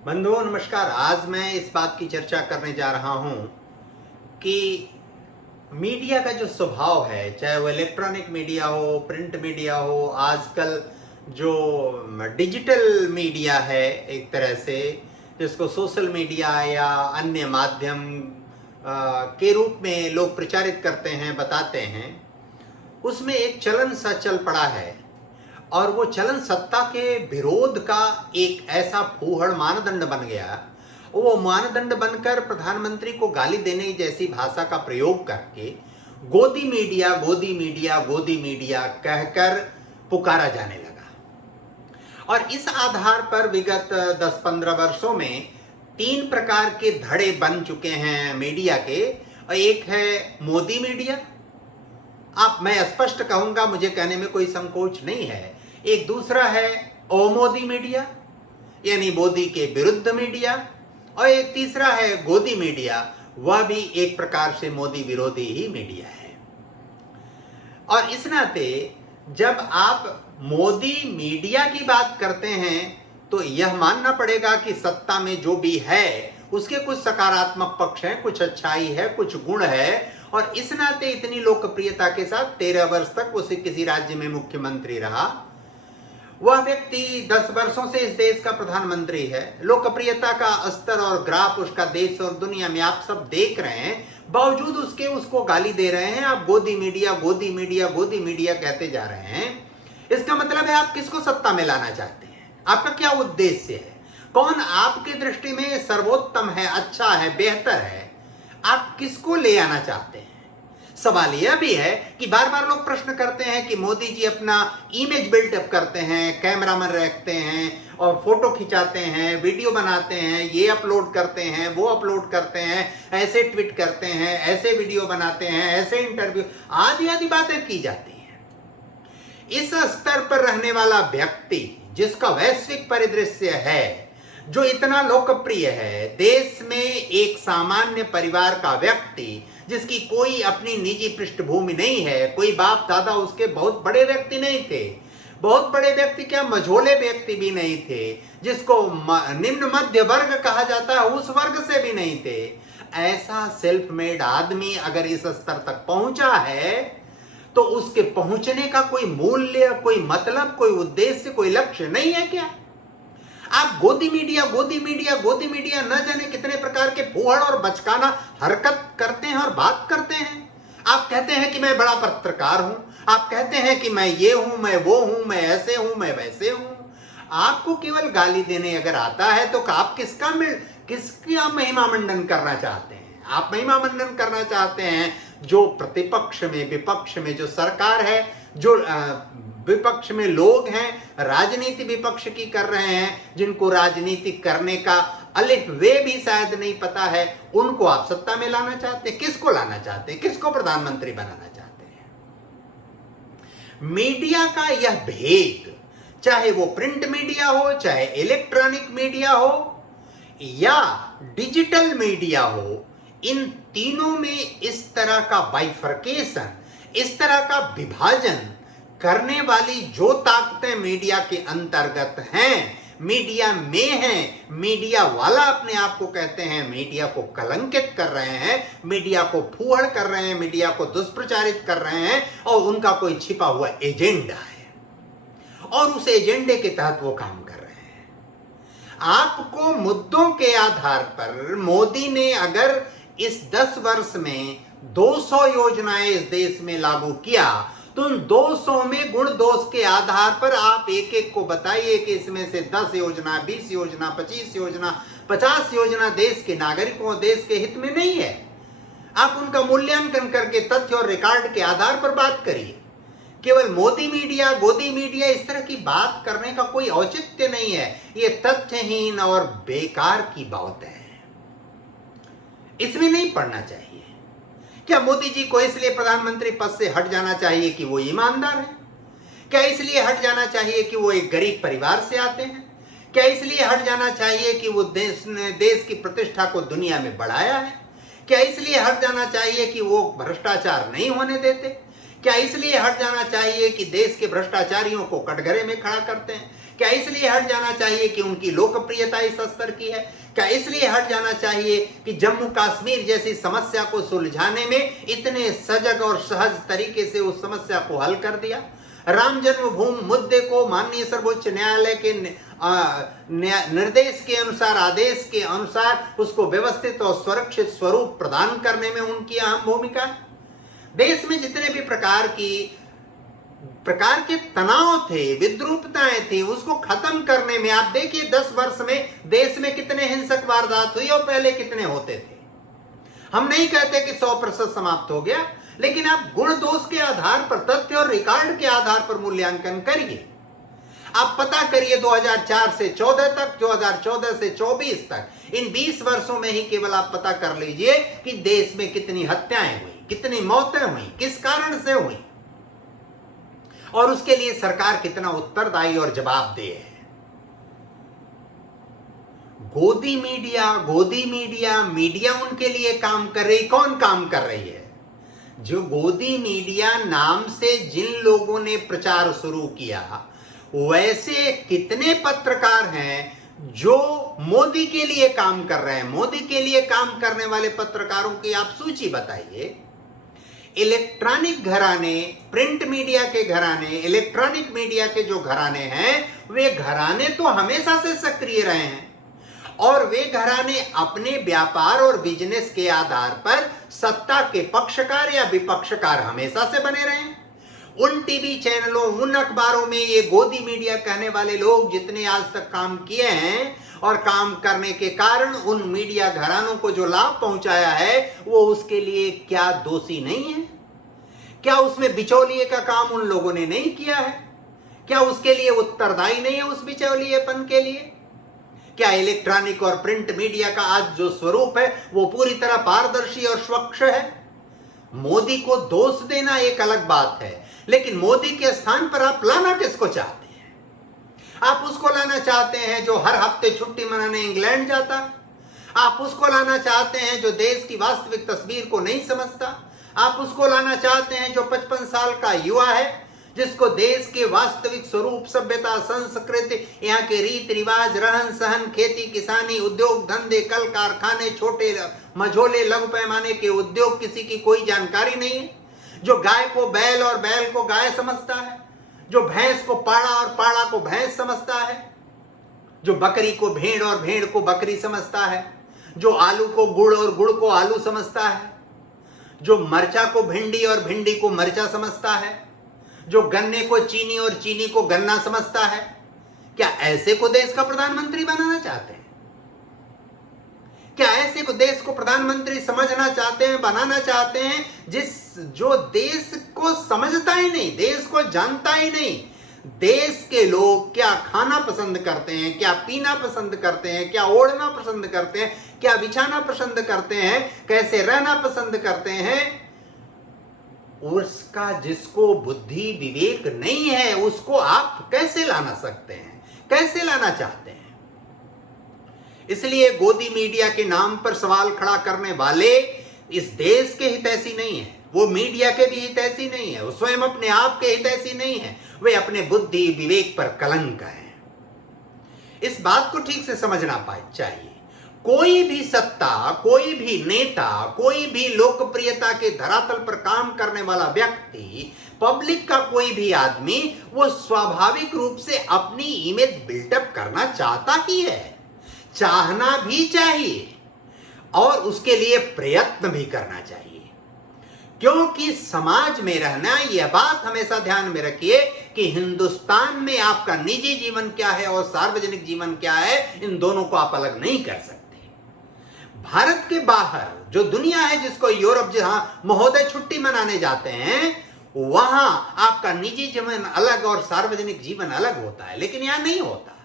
बंधुओं नमस्कार। आज मैं इस बात की चर्चा करने जा रहा हूं कि मीडिया का जो स्वभाव है, चाहे वो इलेक्ट्रॉनिक मीडिया हो, प्रिंट मीडिया हो, आजकल जो डिजिटल मीडिया है, एक तरह से जिसको सोशल मीडिया या अन्य माध्यम के रूप में लोग प्रचारित करते हैं, बताते हैं, उसमें एक चलन सा चल पड़ा है। और वो चलन सत्ता के विरोध का एक ऐसा फूहड़ मानदंड बन गया, वो मानदंड बनकर प्रधानमंत्री को गाली देने जैसी भाषा का प्रयोग करके गोदी मीडिया गोदी मीडिया गोदी मीडिया कहकर पुकारा जाने लगा। और इस आधार पर विगत 10-15 वर्षों में 3 प्रकार के धड़े बन चुके हैं मीडिया के। एक है मोदी मीडिया, मैं स्पष्ट कहूंगा, मुझे कहने में कोई संकोच नहीं है। एक दूसरा है ओ मोदी मीडिया, यानी मोदी के विरुद्ध मीडिया। और एक तीसरा है गोदी मीडिया, वह भी एक प्रकार से मोदी विरोधी ही मीडिया है। और इस नाते जब आप मोदी मीडिया की बात करते हैं तो यह मानना पड़ेगा कि सत्ता में जो भी है उसके कुछ सकारात्मक पक्ष हैं, कुछ अच्छाई है, कुछ गुण है। और इस नाते इतनी लोकप्रियता के साथ 13 वर्ष तक उसे किसी राज्य में मुख्यमंत्री रहा। वह व्यक्ति 10 वर्षों से इस देश का प्रधानमंत्री है। लोकप्रियता का स्तर और ग्राफ उसका देश और दुनिया में आप सब देख रहे हैं, बावजूद उसके उसको गाली दे रहे हैं। आप गोदी मीडिया गोदी मीडिया गोदी मीडिया कहते जा रहे हैं। इसका मतलब है आप किसको सत्ता में लाना चाहते हैं? आपका क्या उद्देश्य है? कौन आपकी दृष्टि में सर्वोत्तम है, अच्छा है, बेहतर है? आप किसको ले आना चाहते हैं? सवाल यह भी है कि बार बार लोग प्रश्न करते हैं कि मोदी जी अपना इमेज बिल्डअप करते हैं, कैमरामैन रखते हैं और फोटो खिंचाते हैं, वीडियो बनाते हैं, ये अपलोड करते हैं, वो अपलोड करते हैं, ऐसे ट्वीट करते हैं, ऐसे वीडियो बनाते हैं, ऐसे इंटरव्यू, आदि आदि बातें की जाती हैं। इस स्तर पर रहने वाला व्यक्ति जिसका वैश्विक परिदृश्य है, जो इतना लोकप्रिय है, देश में एक सामान्य परिवार का व्यक्ति जिसकी कोई अपनी निजी पृष्ठभूमि नहीं है, कोई बाप दादा उसके बहुत बड़े व्यक्ति नहीं थे, बहुत बड़े व्यक्ति क्या मझोले व्यक्ति भी नहीं थे, जिसको निम्न मध्य वर्ग कहा जाता है उस वर्ग से भी नहीं थे, ऐसा सेल्फ मेड आदमी अगर इस स्तर तक पहुंचा है तो उसके पहुंचने का कोई मूल्य, कोई मतलब, कोई उद्देश्य, कोई लक्ष्य नहीं है क्या? आप गोदी मीडिया गोदी मीडिया गोदी मीडिया न जाने कितने प्रकार के फूहड़ और बचकाना हरकत करते हैं और बात करते हैं। आप कहते हैं कि मैं बड़ा पत्रकार हूं, आप कहते हैं कि मैं ये हूं, मैं वो हूं, मैं ऐसे हूं, मैं वैसे हूं। आपको केवल गाली देने अगर आता है तो आप किसका महिमा मंडन करना चाहते हैं? आप महिमा मंडन करना चाहते हैं जो प्रतिपक्ष में, विपक्ष में जो सरकार है, जो विपक्ष में लोग हैं, राजनीति विपक्ष की कर रहे हैं, जिनको राजनीति करने का अलिफ वे भी शायद नहीं पता है, उनको आप सत्ता में लाना चाहते हैं। किसको लाना चाहते हैं? किसको प्रधानमंत्री बनाना चाहते हैं? मीडिया का यह भेद, चाहे वो प्रिंट मीडिया हो, चाहे इलेक्ट्रॉनिक मीडिया हो या डिजिटल मीडिया हो, इन तीनों में इस तरह का बाइफर्केशन, इस तरह का विभाजन करने वाली जो ताकतें मीडिया के अंतर्गत हैं, मीडिया में हैं, मीडिया वाला अपने आप को कहते हैं, मीडिया को कलंकित कर रहे हैं, मीडिया को फूहड़ कर रहे हैं, मीडिया को दुष्प्रचारित कर रहे हैं, और उनका कोई छिपा हुआ एजेंडा है और उस एजेंडे के तहत वो काम कर रहे हैं। आपको मुद्दों के आधार पर मोदी ने अगर इस 10 वर्ष में 200 योजनाएं इस देश में लागू किया तो उन 200 में गुण दोष के आधार पर आप एक एक को बताइए कि इसमें से 10 योजना, 20 योजना, 25 योजना, 50 योजना देश के नागरिकों, देश के हित में नहीं है। आप उनका मूल्यांकन करके तथ्य और रिकॉर्ड के आधार पर बात करिए। केवल मोदी मीडिया गोदी मीडिया इस तरह की बात करने का कोई औचित्य नहीं है। ये तथ्यहीन और बेकार की बात है, इसमें नहीं पढ़ना चाहिए। क्या मोदी जी को इसलिए प्रधानमंत्री पद से हट जाना चाहिए कि वो ईमानदार है? क्या इसलिए हट जाना चाहिए कि वो एक गरीब परिवार से आते हैं? क्या इसलिए हट जाना चाहिए कि वो देश की प्रतिष्ठा को दुनिया में बढ़ाया है? क्या इसलिए हट जाना चाहिए कि वो भ्रष्टाचार नहीं होने देते? क्या इसलिए हट जाना चाहिए कि देश के भ्रष्टाचारियों को कटघरे में खड़ा करते हैं? क्या इसलिए हट जाना चाहिए कि उनकी लोकप्रियता इस स्तर की है? क्या इसलिए हट जाना चाहिए कि जम्मू कश्मीर जैसी समस्या को सुलझाने में इतने सजग और सहज तरीके से उस समस्या को हल कर दिया? राम जन्मभूमि मुद्दे को माननीय सर्वोच्च न्यायालय के निर्देश के अनुसार, आदेश के अनुसार उसको व्यवस्थित और सुरक्षित स्वरूप प्रदान करने में उनकी अहम भूमिका है। देश में जितने भी प्रकार के तनाव थे, विद्रूपताएं थी, उसको खत्म करने में आप देखिए 10 वर्ष में देश में कितने हिंसक वारदात हुई और पहले कितने होते थे। हम नहीं कहते कि 100% समाप्त हो गया, लेकिन आप गुण दोष के आधार पर, तथ्य और रिकॉर्ड के आधार पर मूल्यांकन करिए। आप पता करिए 2004 से 14 तक, 2014 से 24 तक, इन 20 वर्षों में ही केवल आप पता कर लीजिए कि देश में कितनी हत्याएं हुई, कितनी मौतें हुई, किस कारण से हुई, और उसके लिए सरकार कितना उत्तरदायी और जवाबदेह है। गोदी मीडिया उनके लिए काम कर रही। कौन काम कर रही है? जो गोदी मीडिया नाम से जिन लोगों ने प्रचार शुरू किया, वैसे कितने पत्रकार हैं जो मोदी के लिए काम कर रहे हैं? मोदी के लिए काम करने वाले पत्रकारों की आप सूची बताइए। इलेक्ट्रॉनिक घराने, प्रिंट मीडिया के घराने, इलेक्ट्रॉनिक मीडिया के जो घराने हैं, वे घराने तो हमेशा से सक्रिय रहे हैं, और वे घराने अपने व्यापार और बिजनेस के आधार पर सत्ता के पक्षकार या विपक्षकार हमेशा से बने रहे हैं। उन टीवी चैनलों, उन अखबारों में ये गोदी मीडिया कहने वाले लोग जितने आज तक काम किए हैं, और काम करने के कारण उन मीडिया घरानों को जो लाभ पहुंचाया है, वो उसके लिए क्या दोषी नहीं है? क्या उसमें बिचौलिए का काम उन लोगों ने नहीं किया है? क्या उसके लिए उत्तरदायी नहीं है उस बिचौलिएपन के लिए? क्या इलेक्ट्रॉनिक और प्रिंट मीडिया का आज जो स्वरूप है वो पूरी तरह पारदर्शी और स्वच्छ है? मोदी को दोष देना एक अलग बात है, लेकिन मोदी के स्थान पर आप लाना किसको चाहते हैं? आप उसको लाना चाहते हैं जो हर हफ्ते छुट्टी मनाने इंग्लैंड जाता? आप उसको लाना चाहते हैं जो देश की वास्तविक तस्वीर को नहीं समझता? आप उसको लाना चाहते हैं जो 55 साल का युवा है, जिसको देश के वास्तविक स्वरूप, सभ्यता, संस्कृति, यहाँ के रीति रिवाज, रहन सहन, खेती किसानी, उद्योग धंधे, कल कारखाने, छोटे मझोले लघु पैमाने के उद्योग, किसी की कोई जानकारी नहीं है? जो गाय को बैल और बैल को गाय समझता है, जो भैंस को पाड़ा और पाड़ा को भैंस समझता है, जो बकरी को भेड़ और भेड़ को बकरी समझता है, जो आलू को गुड़ और गुड़ को आलू समझता है, जो मरचा को भिंडी और भिंडी को मरचा समझता है, जो गन्ने को चीनी और चीनी को गन्ना समझता है। क्या ऐसे को देश का प्रधानमंत्री बनाना चाहते हैं? क्या ऐसे को देश को प्रधानमंत्री समझना चाहते हैं, बनाना चाहते हैं, जो देश को समझता ही नहीं, देश को जानता ही नहीं? देश के लोग क्या खाना पसंद करते हैं, क्या पीना पसंद करते हैं, क्या ओढ़ना पसंद करते हैं, क्या बिछाना पसंद करते हैं, कैसे रहना पसंद करते हैं, उसका जिसको बुद्धि विवेक नहीं है, उसको आप कैसे लाना सकते हैं, कैसे लाना चाहते हैं? इसलिए गोदी मीडिया के नाम पर सवाल खड़ा करने वाले इस देश के हितैषी नहीं है, वो मीडिया के भी हितैषी नहीं है, वो स्वयं अपने आप के हितैषी नहीं है, वे अपने बुद्धि विवेक पर कलंक हैं। इस बात को ठीक से समझना चाहिए। कोई भी सत्ता, कोई भी नेता, कोई भी लोकप्रियता के धरातल पर काम करने वाला व्यक्ति, पब्लिक का कोई भी आदमी, वो स्वाभाविक रूप से अपनी इमेज बिल्डअप करना चाहता ही है, चाहना भी चाहिए, और उसके लिए प्रयत्न भी करना चाहिए। क्योंकि समाज में रहना, यह बात हमेशा ध्यान में रखिए कि हिंदुस्तान में आपका निजी जीवन क्या है और सार्वजनिक जीवन क्या है, इन दोनों को आप अलग नहीं कर सकते। भारत के बाहर जो दुनिया है, जिसको यूरोप, जहां महोदय छुट्टी मनाने जाते हैं, वहां आपका निजी जीवन अलग और सार्वजनिक जीवन अलग होता है, लेकिन यहां नहीं होता।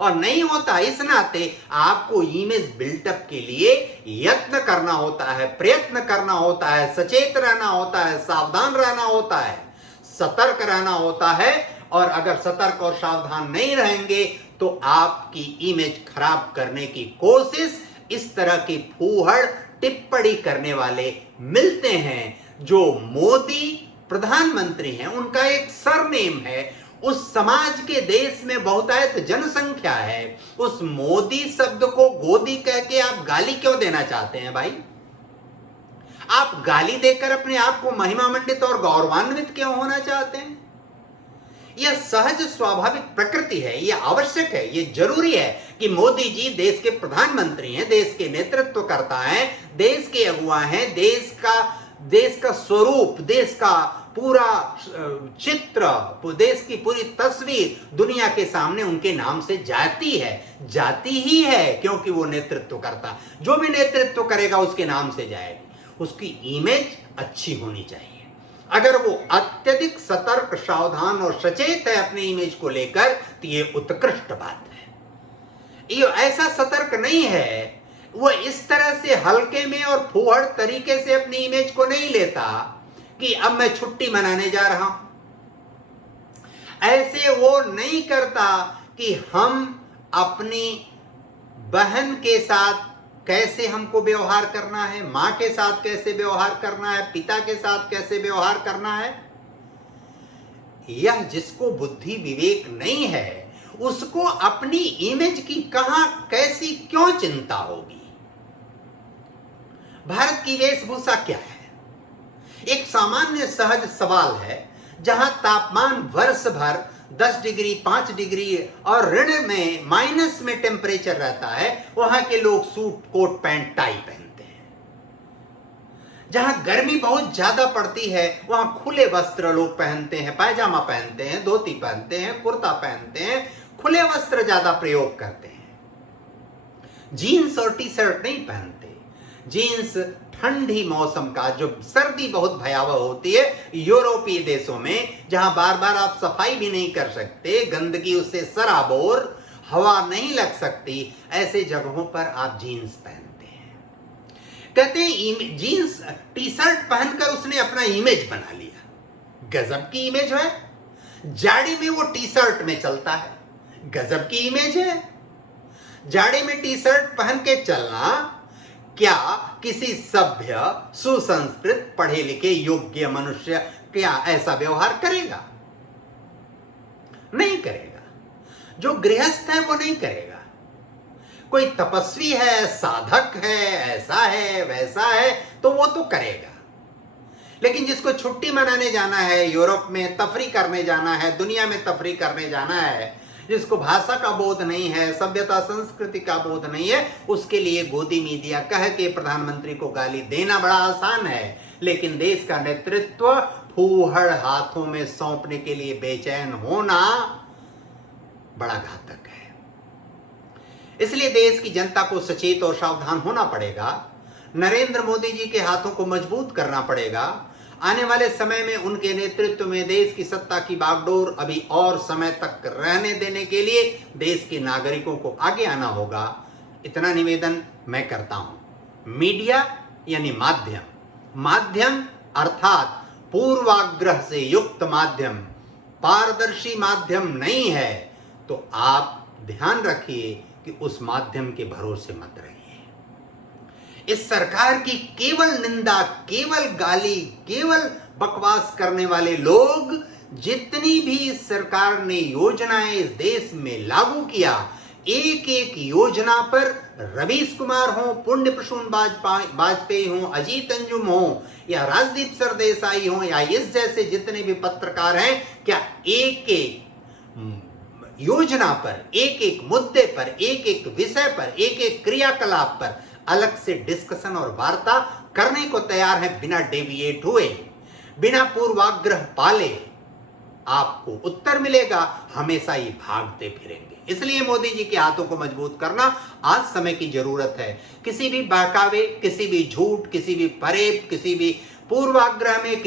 और नहीं होता इस नाते आपको इमेज बिल्टअप के लिए यत्न करना होता है, प्रयत्न करना होता है, सचेत रहना होता है, सावधान रहना होता है, सतर्क रहना होता है। और अगर सतर्क और सावधान नहीं रहेंगे तो आपकी इमेज खराब करने की कोशिश इस तरह की फूहड़ टिप्पणी करने वाले मिलते हैं। जो मोदी प्रधानमंत्री हैं, उनका एक सरनेम है, उस समाज के देश में बहुतायत जनसंख्या है, उस मोदी शब्द को गोदी कह के आप गाली क्यों देना चाहते हैं भाई? आप गाली देकर अपने आप को महिमामंडित और गौरवान्वित क्यों होना चाहते हैं? यह सहज स्वाभाविक प्रकृति है, यह आवश्यक है, यह जरूरी है कि मोदी जी देश के प्रधानमंत्री हैं, देश के नेतृत्व करता है, देश के अगुवा हैं, देश का स्वरूप, देश का पूरा चित्र, देश की पूरी तस्वीर दुनिया के सामने उनके नाम से जाती ही है, क्योंकि वो नेतृत्व करता। जो भी नेतृत्व करेगा उसके नाम से जाएगी, उसकी इमेज अच्छी होनी चाहिए। अगर वो अत्यधिक सतर्क, सावधान और सचेत है अपनी इमेज को लेकर, तो ये उत्कृष्ट बात है। ये ऐसा सतर्क नहीं है, वो इस तरह से हल्के में और फूहड़ तरीके से अपनी इमेज को नहीं लेता कि अब मैं छुट्टी मनाने जा रहा हूं। ऐसे वो नहीं करता कि हम अपनी बहन के साथ कैसे हमको व्यवहार करना है, मां के साथ कैसे व्यवहार करना है, पिता के साथ कैसे व्यवहार करना है। यह जिसको बुद्धि विवेक नहीं है, उसको अपनी इमेज की कहां, कैसी, क्यों चिंता होगी। भारत की वेशभूषा क्या है? एक सामान्य सहज सवाल है। जहां तापमान वर्ष भर 10 डिग्री, 5 डिग्री और ऋण में, माइनस में टेम्परेचर रहता है, वहां के लोग सूट, कोट, पैंट, टाई पहनते हैं। जहां गर्मी बहुत ज्यादा पड़ती है, वहां खुले वस्त्र लोग पहनते हैं, पायजामा पहनते हैं, धोती पहनते हैं, कुर्ता पहनते हैं, खुले वस्त्र ज्यादा प्रयोग करते हैं। जीन्स और टी शर्ट नहीं पहनते। जीन्स ठंडी मौसम का, जो सर्दी बहुत भयावह होती है यूरोपीय देशों में, जहां बार बार आप सफाई भी नहीं कर सकते, गंदगी उससे सराबोर, हवा नहीं लग सकती, ऐसे जगहों पर आप जीन्स पहनते हैं। कहते हैं जीन्स टी शर्ट पहनकर उसने अपना इमेज बना लिया। गजब की इमेज है। जाड़े में वो टी शर्ट में चलता है, गजब की इमेज है। जाड़े में टी शर्ट पहन के चलना क्या किसी सभ्य, सुसंस्कृत, पढ़े लिखे, योग्य मनुष्य क्या ऐसा व्यवहार करेगा? नहीं करेगा। जो गृहस्थ है वो नहीं करेगा। कोई तपस्वी है, साधक है, ऐसा है, वैसा है, तो वो तो करेगा। लेकिन जिसको छुट्टी मनाने जाना है, यूरोप में तफरी करने जाना है, दुनिया में तफरी करने जाना है, जिसको भाषा का बोध नहीं है, सभ्यता संस्कृति का बोध नहीं है, उसके लिए गोदी मीडिया कह के प्रधानमंत्री को गाली देना बड़ा आसान है। लेकिन देश का नेतृत्व फूहड़ हाथों में सौंपने के लिए बेचैन होना बड़ा घातक है। इसलिए देश की जनता को सचेत और सावधान होना पड़ेगा। नरेंद्र मोदी जी के हाथों को मजबूत करना पड़ेगा। आने वाले समय में उनके नेतृत्व में देश की सत्ता की बागडोर अभी और समय तक रहने देने के लिए देश के नागरिकों को आगे आना होगा। इतना निवेदन मैं करता हूं। मीडिया यानी माध्यम अर्थात पूर्वाग्रह से युक्त माध्यम, पारदर्शी माध्यम नहीं है, तो आप ध्यान रखिए कि उस माध्यम के भरोसे मत रहिए। इस सरकार की केवल निंदा, केवल गाली, केवल बकवास करने वाले लोग, जितनी भी सरकार ने योजनाएं इस देश में लागू किया, एक एक योजना पर रवीश कुमार हो, पुण्य प्रसून वाजपेयी हो, अजीत अंजुम हो, या राजदीप सरदेसाई हो, या इस जैसे जितने भी पत्रकार हैं, क्या एक एक योजना पर, एक एक मुद्दे पर, एक एक विषय पर, एक एक क्रियाकलाप पर अलग से डिस्कशन और वार्ता करने को तैयार है, बिना डेविएट हुए, बिना पूर्वाग्रह पाले? आपको उत्तर मिलेगा, हमेशा ही भागते फिरेंगे। इसलिए मोदी जी के हाथों को मजबूत करना आज समय की जरूरत है। किसी भी बहकावे, किसी भी झूठ, किसी भी फरेब, किसी भी पूर्वाग्रह में,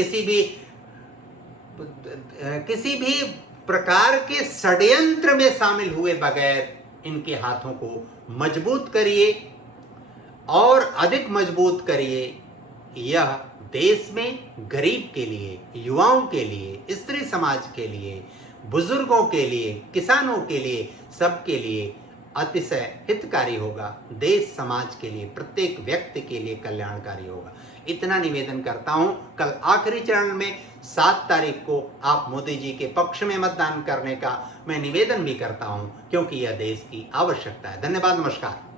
किसी भी प्रकार के षड्यंत्र में शामिल हुए बगैर इनके हाथों को मजबूत करिए और अधिक मजबूत करिए। यह देश में गरीब के लिए, युवाओं के लिए, स्त्री समाज के लिए, बुजुर्गों के लिए, किसानों के लिए, सबके लिए अतिशय हितकारी होगा, देश समाज के लिए, प्रत्येक व्यक्ति के लिए कल्याणकारी होगा। इतना निवेदन करता हूं। कल आखिरी चरण में 7 तारीख को आप मोदी जी के पक्ष में मतदान करने का मैं निवेदन भी करता हूं, क्योंकि यह देश की आवश्यकता है। धन्यवाद, नमस्कार।